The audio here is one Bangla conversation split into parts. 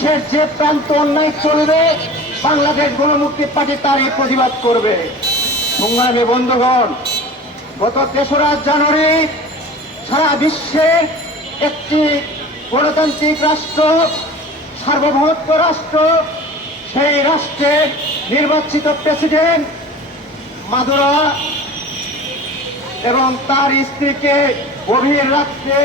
বিশ্বের যে প্রান্ত অন্যায় চলবে বাংলাদেশ গণমুক্তি পার্টি তারই প্রতিবাদ করবে। সংগ্রামী বন্ধুগণ, গত ৩রা জানুয়ারি সারা বিশ্বের একটি গণতান্ত্রিক রাষ্ট্র, সার্বভৌমত্ব রাষ্ট্র, সেই রাষ্ট্রের নির্বাচিত প্রেসিডেন্ট মাদুরো এবং তার স্ত্রীকে গভীর রাত্রে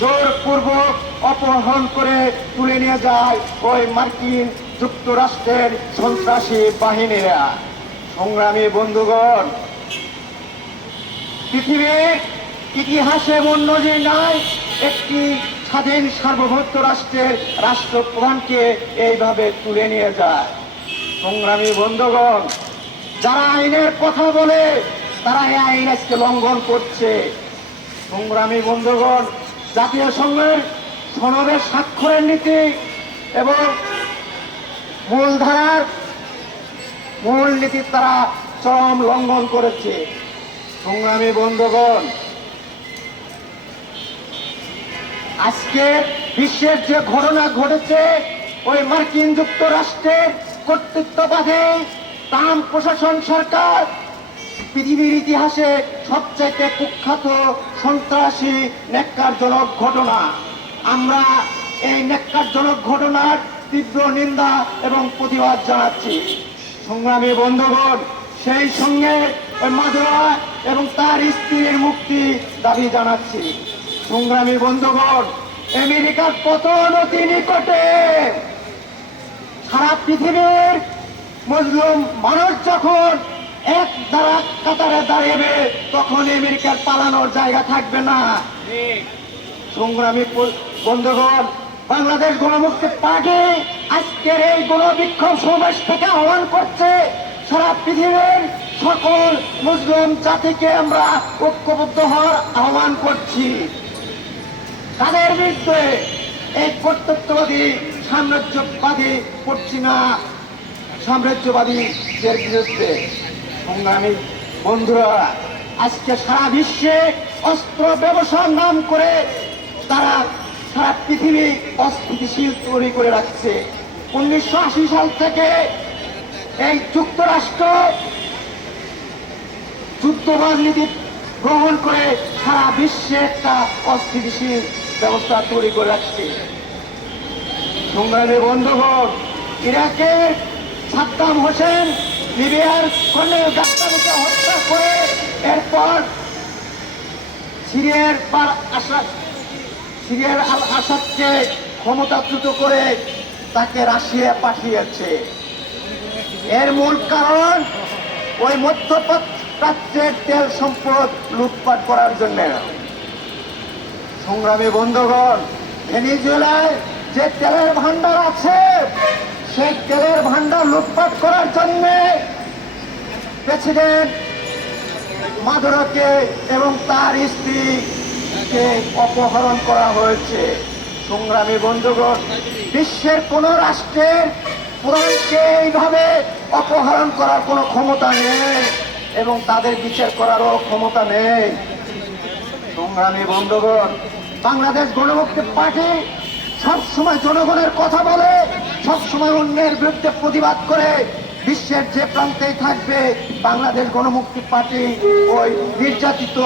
জোরপূর্বক অপহরণ করে তুলে নিয়ে যায় ওই মার্কিন যুক্তরাষ্ট্রের সন্ত্রাসী বাহিনীরা। সংগ্রামী বন্ধুগণ, পৃথিবীর ইতিহাসে অন্যদিন নাই একটি স্বাধীন সার্বভৌমত্ব রাষ্ট্রের রাষ্ট্রপ্রধানকে এইভাবে তুলে নিয়ে যায়। সংগ্রামী বন্ধুগণ, যারা আইনের কথা বলে তারা এই আইন আজকে লঙ্ঘন করছে। সংগ্রামী বন্ধুগণ, জাতীয় সংঘের সনদের স্বাক্ষরের নীতি এবং মূলধারার মূল নীতি তারা চরম লঙ্ঘন করেছে। সংগ্রামী বন্ধুগণ, আজকে বিশ্বের যে ঘটনা ঘটেছে ওই মার্কিন যুক্তরাষ্ট্রের কর্তৃত্ববাদী ট্রাম্প প্রশাসন সরকার পৃথিবীর ইতিহাসে সবচেয়ে কুখ্যাত সন্ত্রাসী ন্যাক্কারজনক ঘটনা। আমরা এই ন্যাক্কারজনক ঘটনার তীব্র নিন্দা এবং প্রতিবাদ জানাচ্ছি। সংগ্রামী বন্ধুগণ, সেই সঙ্গে ওই মাদুরো এবং তার স্ত্রীর মুক্তি দাবি জানাচ্ছি। সংগ্রামী বন্ধুগণ, আমেরিকার পতন অতি নিকটে। সারা পৃথিবীর মুসলিম মানুষ যখন এক দ্বারা কাতারে দাঁড়িয়ে তখন আমেরিকার পালানোর জায়গা থাকবে না। সংগ্রামী বন্ধুগণ, বাংলাদেশ গণমুক্তি পার্টি আজকের এই গণবিক্ষোভ সমাবেশ থেকে আহ্বান করছে সারা পৃথিবীর সকল মুসলিম জাতিকে আমরা ঐক্যবদ্ধ হওয়ার আহ্বান করছি। তাদের বিরুদ্ধে এই কর্তৃত্ববাদী সাম্রাজ্যবাদী পশ্চিমা সাম্রাজ্যবাদীদের বিরুদ্ধে। সংগ্রামী বন্ধুরা, আজকে সারা বিশ্বে অস্ত্র ব্যবসার নাম করে তারা সারা পৃথিবী অস্থিতিশীল তৈরি করে রাখছে। 1980 সাল থেকে এই যুক্তরাষ্ট্র যুদ্ধবাদ নীতি গ্রহণ করে সারা বিশ্বে একটা অস্থিতিশীল ব্যবস্থা তৈরি করে রাখছে। সংগ্রামী বন্ধুগণ, ইরাকের সাদ্দাম হোসেন লিবিয়ার কর্নেল গাদ্দাফিকে হত্যা করে এরপর সিরিয়ার আল আসাদকে ক্ষমতাচ্যুত করে তাকে রাশিয়া পাঠিয়েছে। এর মূল কারণ ওই মধ্যপ্রাচ্যের তেল সম্পদ লুটপাট করার জন্য। সংগ্রামী বন্ধুগণ, ভেনেজুয়েলায় যে তেলের ভান্ডার আছে সেই তেলের ভান্ডার লুটপাট করার জন্য প্রেসিডেন্ট মাদুরোকে এবং তার স্ত্রীকে অপহরণ করা হয়েছে। সংগ্রামী বন্ধুগণ, বিশ্বের কোন রাষ্ট্রের প্রধানকে এইভাবে অপহরণ করার কোনো ক্ষমতা নেই এবং তাদের বিচার করারও ক্ষমতা নেই। সংগ্রামী বন্ধুগণ, বাংলাদেশ গণমুক্তি পার্টি সবসময় জনগণের কথা বলে, সবসময় অন্যের বিরুদ্ধে প্রতিবাদ করে। বিশ্বের যে প্রান্তেই থাকবে বাংলাদেশ গণমুক্তি পার্টি ওই নির্যাতিত